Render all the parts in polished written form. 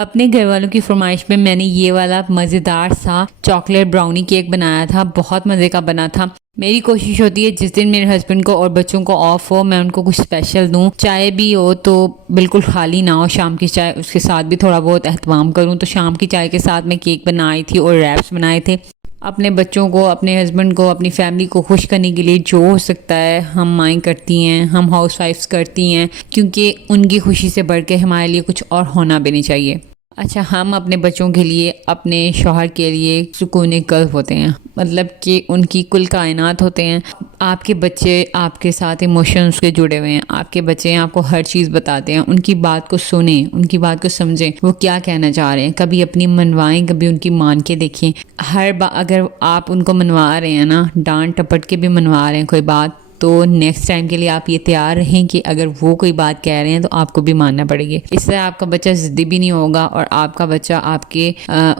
अपने घर वालों की फरमाइश पे मैंने ये वाला मज़ेदार सा चॉकलेट ब्राउनी केक बनाया था। बहुत मज़े का बना था। मेरी कोशिश होती है जिस दिन मेरे हस्बैंड को और बच्चों को ऑफ हो, मैं उनको कुछ स्पेशल दूं। चाय भी हो तो बिल्कुल खाली ना हो, शाम की चाय उसके साथ भी थोड़ा बहुत एहतमाम करूं। तो शाम की चाय के साथ मैं केक बनाई थी और रैप्स बनाए थे। अपने बच्चों को, अपने हस्बैंड को, अपनी फैमिली को खुश करने के लिए जो हो सकता है हम माएँ करती हैं, हम हाउस वाइफ्स करती हैं, क्योंकि उनकी खुशी से बढ़ के हमारे लिए कुछ और होना भी नहीं चाहिए। अच्छा, हम अपने बच्चों के लिए, अपने शौहर के लिए सुकून कल्ब होते हैं, मतलब कि उनकी कुल कायनात होते हैं। आपके बच्चे आपके साथ इमोशंस के जुड़े हुए हैं। आपके बच्चे आपको हर चीज़ बताते हैं। उनकी बात को सुने, उनकी बात को समझें, वो क्या कहना चाह रहे हैं। कभी अपनी मनवाएं, कभी उनकी मान के देखें। हर बार अगर आप उनको मनवा रहे हैं ना, डांट टपट के भी मनवा रहे हैं कोई बात, तो नेक्स्ट टाइम के लिए आप ये तैयार रहें कि अगर वो कोई बात कह रहे हैं तो आपको भी मानना पड़ेगी। इससे आपका बच्चा ज़िद्दी भी नहीं होगा और आपका बच्चा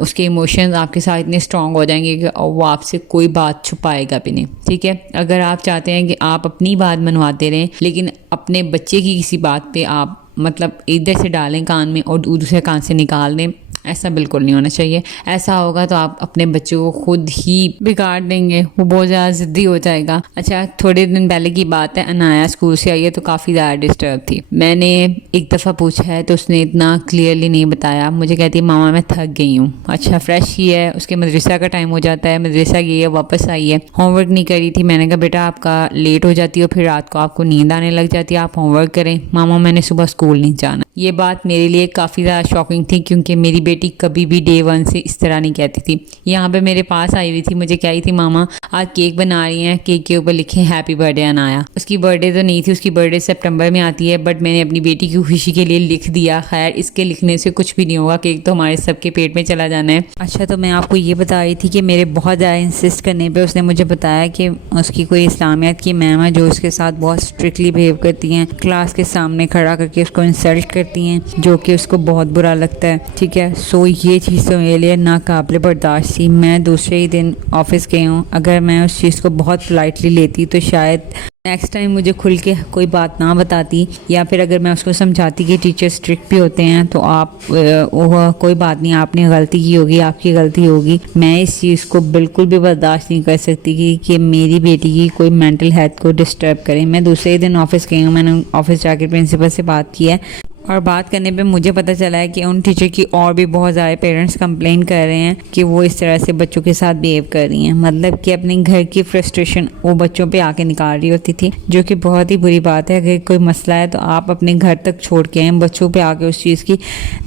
उसके इमोशंस आपके साथ इतने स्ट्रांग हो जाएंगे कि वो आपसे कोई बात छुपाएगा भी नहीं। ठीक है, अगर आप चाहते हैं कि आप अपनी बात मनवाते रहें लेकिन अपने बच्चे की किसी बात पे आप मतलब इधर से डालें कान में और दूसरे कान से निकाल दें, ऐसा बिल्कुल नहीं होना चाहिए। ऐसा होगा तो आप अपने बच्चों को खुद ही बिगाड़ देंगे, वो बहुत ज़्यादा ज़िद्दी हो जाएगा। अच्छा, थोड़े दिन पहले की बात है, अनाया स्कूल से आई है तो काफ़ी ज़्यादा डिस्टर्ब थी। मैंने एक दफ़ा पूछा है तो उसने इतना क्लियरली नहीं बताया। मुझे कहती है मामा मैं थक गई हूँ। अच्छा, फ्रेश ही है, उसके मदरसा का टाइम हो जाता है, मदरसा गई है, वापस आई है, होमवर्क नहीं करी थी। मैंने कहा बेटा आपका लेट हो जाती हो, फिर रात को आपको नींद आने लग जाती है, आप होमवर्क करें। मामा मैंने सुबह स्कूल नहीं जाना। ये बात मेरे लिए काफ़ी ज़्यादा शॉकिंग थी क्योंकि मेरी बेटी कभी भी डे वन से इस तरह नहीं कहती थी। यहाँ पे मेरे पास आई हुई थी, मुझे कह रही थी मामा आज केक बना रही हैं, केक के ऊपर लिखे हैप्पी बर्थडे अनाया। उसकी बर्थडे तो नहीं थी, उसकी बर्थडे सितंबर में आती है, बट मैंने अपनी बेटी की खुशी के लिए लिख दिया। खैर, इसके लिखने से कुछ भी नहीं होगा, केक तो हमारे सबके पेट में चला जाना है। अच्छा, तो मैं आपको ये बता रही थी कि मेरे बहुत ज़्यादा इंसिस्ट करने पर उसने मुझे बताया कि उसकी कोई इस्लामियत की मैम है जो उसके साथ बहुत स्ट्रिक्टली बिहेव करती हैं, क्लास के सामने खड़ा करके उसको इंसल्ट करती हैं, जो कि उसको बहुत बुरा लगता है। ठीक है, सो ये चीज़ तो मेरे लिए नाकाबिले बर्दाश्त थी। मैं दूसरे ही दिन ऑफिस गई हूँ, अगर मैं उस चीज़ को बहुत पोलाइटली लेती तो शायद नेक्स्ट टाइम मुझे खुल के कोई बात ना बताती, या फिर अगर मैं उसको समझाती कि टीचर स्ट्रिक्ट भी होते हैं तो आप कोई बात नहीं, आपने गलती की होगी, आपकी गलती होगी। मैं इस चीज़ को बिल्कुल भी बर्दाश्त नहीं कर सकती कि मेरी बेटी की कोई मेंटल हेल्थ को डिस्टर्ब करे। मैं दूसरे ही दिन ऑफिस गई हूँ, मैंने ऑफिस जाकर प्रिंसिपल से बात की है और बात करने पे मुझे पता चला है कि उन टीचर की और भी बहुत ज़्यादा पेरेंट्स कंप्लेन कर रहे हैं कि वो इस तरह से बच्चों के साथ बिहेव कर रही हैं। मतलब कि अपने घर की फ्रस्ट्रेशन वो बच्चों पे आके निकाल रही होती थी, जो कि बहुत ही बुरी बात है। अगर कोई मसला है तो आप अपने घर तक छोड़ के आए, बच्चों पे आके उस चीज़ की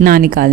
ना निकालें।